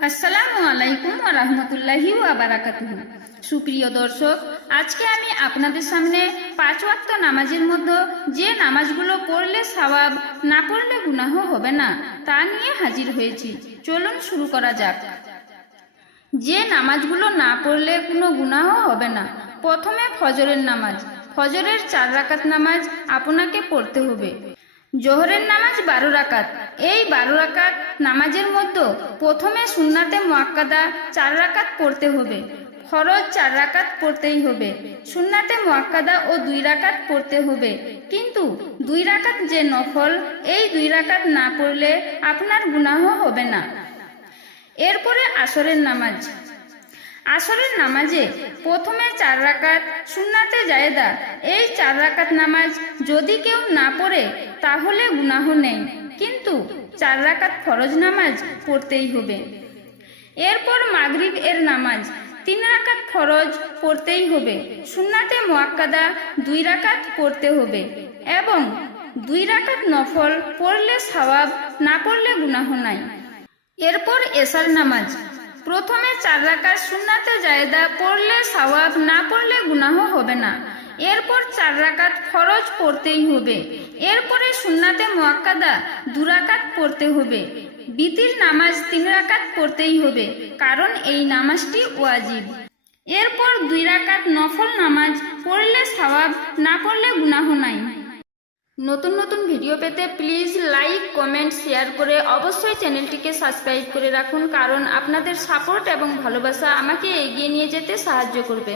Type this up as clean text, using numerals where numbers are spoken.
আসসালামু আলাইকুম ওয়া রাহমাতুল্লাহি ওয়া বারাকাতুহু। সুপ্রিয় দর্শক, আজকে আমি আপনাদের সামনে 5 ওয়াক্ত নামাজের মধ্যে যে নামাজগুলো পড়লে সওয়াব, না পড়লে গুনাহ হবে না, তা নিয়ে হাজির হয়েছি। চলুন শুরু করা যাক। যে নামাজগুলো না পড়লে কোনো গুনাহ হবে না। প্রথমে ফজরের নামাজ। ফজরের 4 রাকাত নামাজ আপনাকে পড়তে হবে। জোহরের নামাজ 12 রাকাত। এই 12 রাকাত নামাজের মধ্যে প্রথমে সুন্নাতে মুআক্কাদা 4 রাকাত পড়তে হবে। ফরজ 4 রাকাত পড়তেই হবে। সুন্নাতে মুআক্কাদা ও 2 রাকাত পড়তে হবে। কিন্তু 2 রাকাত যে নফল, এই 2 রাকাত না পড়লে আপনার গুনাহ হবে না। এরপরে আসরের নামাজ। আসরের নামাজে প্রথমে 4 রাকাত সুন্নাতে জায়েদা। এই 4 রাকাত নামাজ যদি কেউ না পড়ে তাহলে গুনাহ নেই, কিন্তু 4 রাকাত ফরজ নামাজ পড়তেই হবে। এরপর মাগরিব এর নামাজ 3 রাকাত ফরজ পড়তেই হবে। সুন্নাতে মুআক্কাদা 2 রাকাত পড়তে হবে এবং 2 রাকাত নফল পড়লে সওয়াব, না পড়লে গুনাহ নাই। এরপর এশার নামাজ। প্রথমে 4 রাকাত সুন্নাতে জায়েদা পড়লে সওয়াব, না পড়লে গুনাহ হবে না। এরপর 4 রাকাত ফরজ পড়তেই হবে। এরপরে সুন্নাতে মুআক্কাদা 2 রাকাত পড়তে হবে। বিতির নামাজ 3 রাকাত পড়তেই হবে, কারণ এই নামাজটি ওয়াজিব। এরপর 2 রাকাত নফল নামাজ পড়লে সওয়াব, না পড়লে গুনাহ নাই। নতুন নতুন ভিডিও পেতে প্লিজ লাইক, কমেন্ট, শেয়ার করে অবশ্যই চ্যানেলটিকে সাবস্ক্রাইব করে রাখুন, কারণ আপনাদের সাপোর্ট এবং ভালোবাসা আমাকে এগিয়ে নিয়ে যেতে সাহায্য করবে।